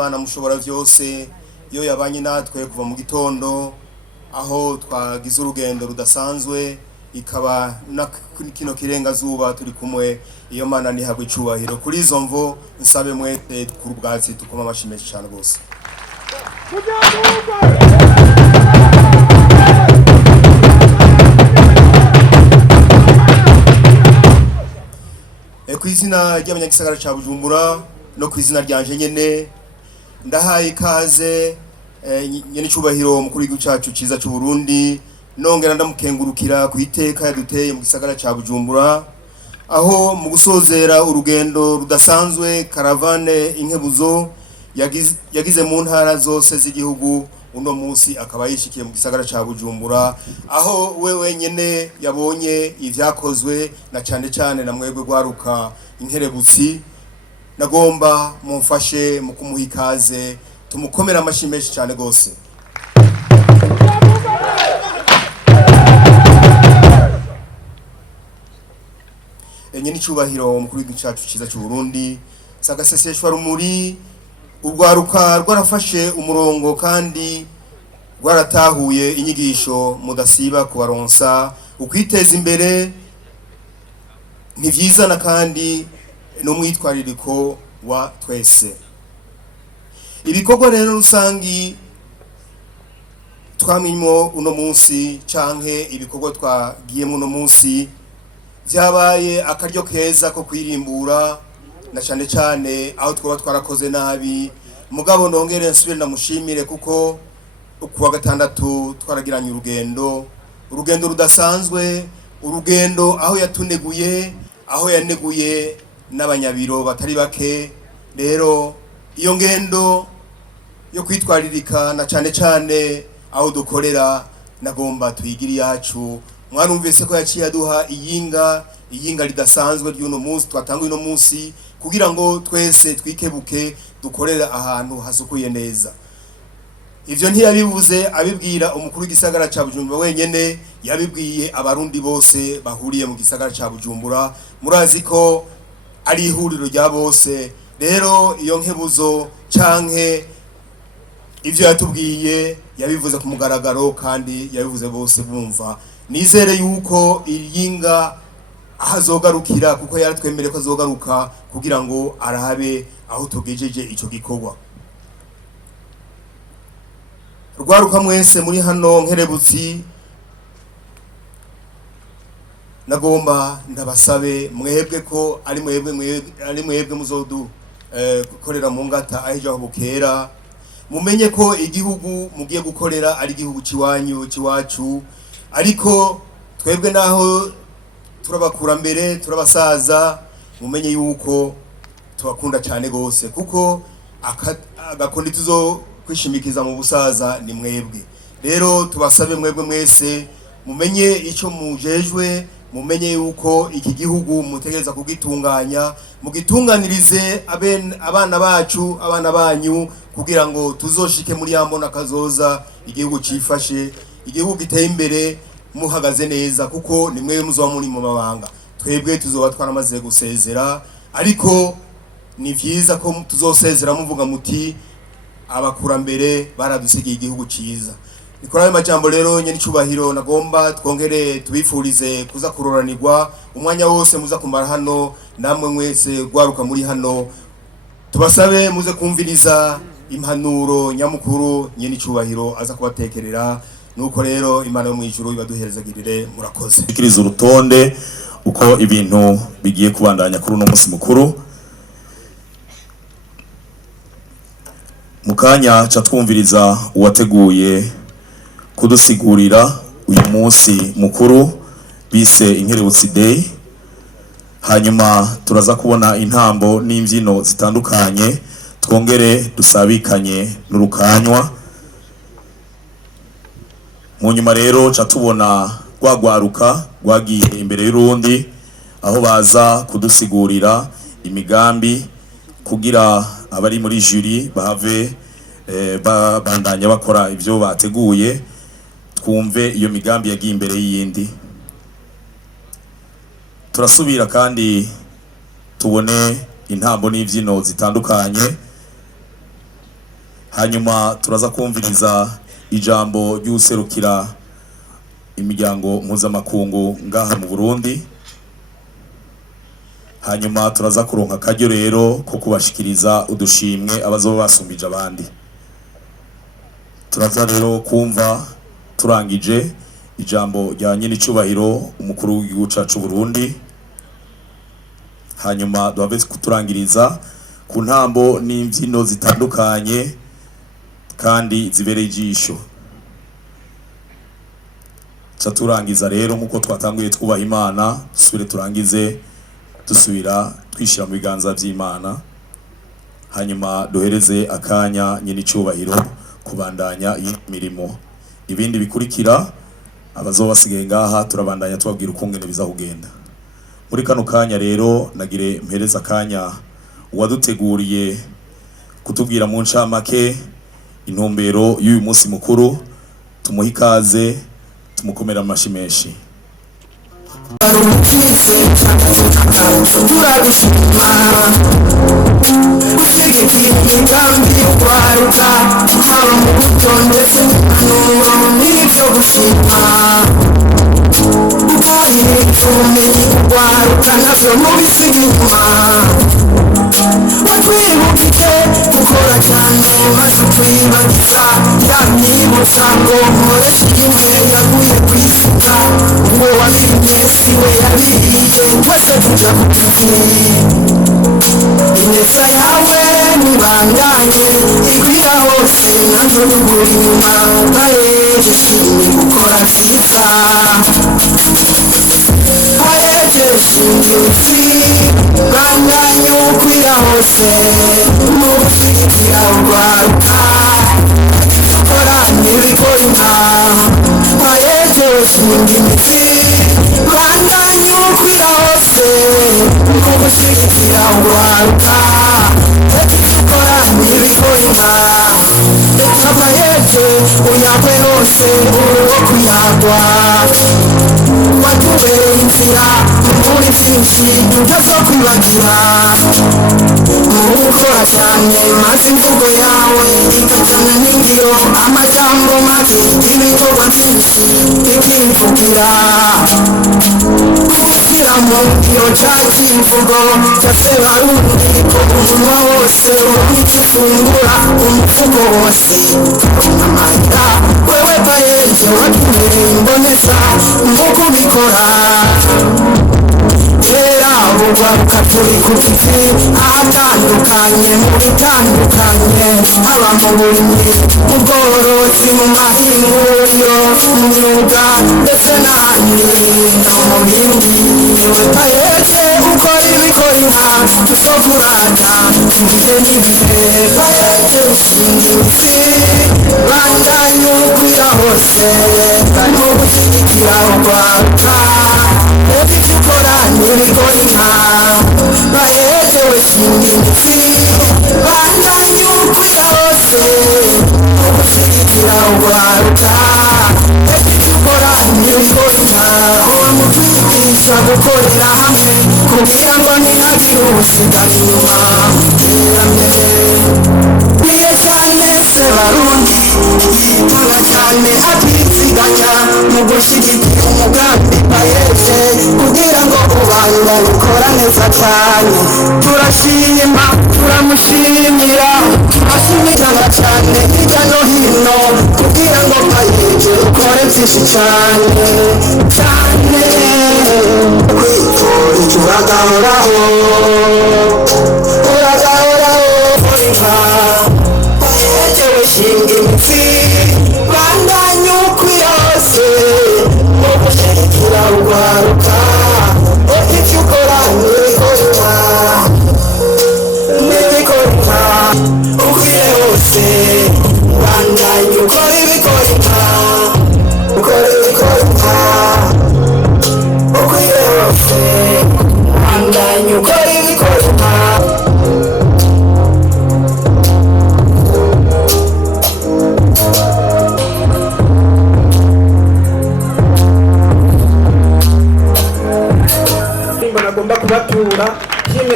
Imana mushobora vyose yo yabanye natwe kuva mu gitondo aho twagize urugendo rudasanzwe ikaba na kino kirenga zuba turi kumwe. Iyo Mana nihabwe icubahiro. Kuri izo mvo nsabe mwete ku bwatsi tukoma amashimeshi cyane gose. Kwizina ry'abanyagisagara ca Bujumbura no kwizina ryanje nyene ndahaye ikaze nyene cubahiro mukuru w'igihugu cacu ciza c'u Burundi, nongera ndamukengurukira ku iteka yaduteye mu gisagara ca Bujumbura, aho mu gusozera urugendo rudasanzwe karavane inkebuzo yagize mu ntara zose z'igihugu. Uno musi akaba yishikiye mu gisagara ca Bujumbura, aho we wenyene yabonye ivyakozwe na cane na mwebwe gwaruka inkerebutsi. Nagomba mumfashe mu kumuha ikaze, tumukomera amashimeshi cyane gose. Enye n'icubahiro umukuru w'igihugu cacu ciza c'u Burundi, sagaseseshwa rumuri urwaruka rwarafashe umurongo kandi rwaratahuye inyigisho mudasiba kubaronsa ukwiteza imbere ntivyizana kandi n'umwitwaririko wa twese. Ibikorwa rero rusangi twamwimwo uno munsi canke ibikorwa twagiyemo uno munsi vyabaye akaryo keza ko kwirimbura na cane aho twaba twarakoze nabi. Mugabo nongere nsubire ndamushimire kuko kuwa gatandatu twaragiranye urugendo rudasanzwe, urugendo aho yatuneguye, aho yaneguye n'abanyabiro batari bake. Rero iyo ngendo yo kwitwaririka na cane aho dukorera nagomba tuyigiri yacu. Mwarumvise ko yaciye aduha iyinga ridasanzwe ry'uno munsi twatanguye uno munsi kugira ngo twese twikebuke dukorera ahantu hasukuye neza. Ivyo ntiyabivuze abibwira umukuru w'igisagara ca Bujumbura wenyene, yabibwiye abarundi bose bahuriye mu gisagara ca Bujumbura. Murazi ko ari ihuriro rya bose. Rero iyo nkebuzo canke ivyo yatubwiye yabivuze ku mugaragaro kandi yabivuze bose bumva. Nizere yuko iyinga ahazogarukira kuko yaratwemereye ko azogaruka kugira ngo arabe aho tugejeje ico gikorwa. Rwaruka mwese muri hano nkerebutsi, nagomba ndabasabe mwebwe ko ari mwebwe muzodu gukorera mu ngata ahejaho bukera. Mumenye ko igihugu mugiye gukorera ari igihugu ciwanyu ciwacu, ariko twebwe naho turabakura mbere turabasaza, mumenye yuko tubakunda cyane gose kuko agakondi tuzo kwishimikiza mu busaza ni mwebwe. Rero tubasabe mwebwe mwese mumenye ico mujejwe, mumenye yuko iki gihugu mutegereza kugitunganya, mugitunganirize abana bacu, abana banyu, kugira ngo tuzoshike muri yambona kazoza igihugu cifashe, igihugu giteye imbere muhagaze neza, kuko ni mwe muzoba muri mu mabanga. Twebwe tuzoba twaramaze gusezera, ariko ni vyiza ko tuzosezera muvuga muti abakurambere baradusigiye igihugu ciza. Nikora ayo majambo rero nyene icubahiro nagomba twongere tubifurize kuza kuroranirwa umwanya wose muza kumara hano. Namwe mwese gwaruka muri hano tubasabe muze kumviriza impanuro nyamukuru nyene icubahiro aza kubatekerera. Nuko rero Imana yo mwijuru ibaduherezagirire. Murakoze. Ikiriza urutonde uko ibintu bigiye kubandanya kuri uno munsi mukuru. Mukanya ca twumviriza uwateguye kudusigurira uyu munsi mukuru bise Inkerebutsi Day. Hanyuma turaza kubona intambo n'imvyino zitandukanye, twongere dusabikanye n'urukanywa. Mu nyuma rero ca tubona gwagwaruka gwagiye imbere y'urundi, aho baza kudusigurira imigambi kugira abari muri jury bahave bandanya bakora ivyo bateguye, twumve iyo migambi yagiye imbere y'iyindi. Turasubira kandi tubone intambo n'imvyino zitandukanye, hanyuma turaza kumviriza ijambo ry'userukira imiryango mpuzamakungu ngaha mu Burundi, hanyuma turaza kuronka akaryo rero ko kubashikiriza udushimwe abazoba basumbije abandi. Turaza rero kumva turangije ijambo rya nyenicubahiro umukuru w'igihugu cacu Burundi, hanyuma duhave kuturangiriza ku ntambo n'imbyino zitandukanye kandi zibereye ijisho. Turangiza rero nkuko twatanguye twubaha Imana, dusubire turangize dusubira twishira mu biganza by'Imana, hanyuma duhereze akanya nyenicubahiro kubandanya imirimo. Ibindi bikurikira abazoba basigaye ngaha turabandanya tubabwira uko ngene biza kugenda. Muri kano kanya rero nagire mpereza akanya uwaduteguriye kutubwira mu ncamake intumbero y'uyu munsi mukuru, tumuha ikaze, tumukomera amashi menshi. Wakwibukije gukora cyane maze kwibagiza ya myibutsa ngo nkoreshe imwe yaguye ku isuka, ngo wabimye siwe yabiriye twese tujya ku kivi. Ineza yawe nibandanye ikwira hose nanjye nugura inyuma bayeje shimye gukora vyiza, bayeje shimye bandanye ukwira hose n'ukwitira urwaruka gukora n'ibikora bayeje shimye bandanye ukwira hose n'ukwitira urwaruka gukora n'ibikora abayeje uyagwe hose uwo kuyagwa watubere inzira muri byinshi tutazokwibagira, ukora cyane maze imvugo yawe ikajyana n'ingiro, amajambo make ibikorwa byinshi bikivugira, gushyira mu ngiro cya kivugo cya Sebarundi ko umunwa wose ukifungura umufuko wose amarira, wewe bayeje watumye mboneza ngo kubikora kera ugaruka turi ku kivi ahatandukanye mu bitandukanye, haba mu burimyi, mu bworozi, mu mahinguriro, mu myuga ndetse n'ahandi no mu bindi. Bayeje ukora ibikora inka tuzokurata ibihe n'ibihe, bayeje ushinga imizi bandanye ukwira hose n'ugushyigikira urwaruka ibyo ukora n'ibikora inka, bayeje ushinga imizi bandanye ukwira hose n'ugushyigikira urwaruka ibyo ukora n'ibikora inka, mutwigisha gukorera hamwe kugira ngo ntihagire usigara inyuma iterambere. Niye cyane Sebarundi yitanga cyane atiziganya mu gushyigikira umugambi bayeje kugira ngo ubanda bikora neza cyane. Turashima turamushimira ashimikana cyane hirya no hino kugira ngo bayeje ukore byinshi cyane cyane, kwitorera uragahoraho shinga imizi bandanye ukwira hose no gushyigikira urwaruka ibyo ukora n'ibikora ukwire hose bandanye ukora ibikora ukwire hose bandanye ukora ibikora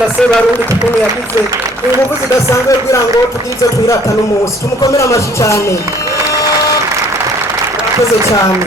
gushimira Sebarundi kuko yagize ingufu zidasanzwe kugira ngo tugize twiratana umunsi tumukomera amashi cyane. Murakoze cyane.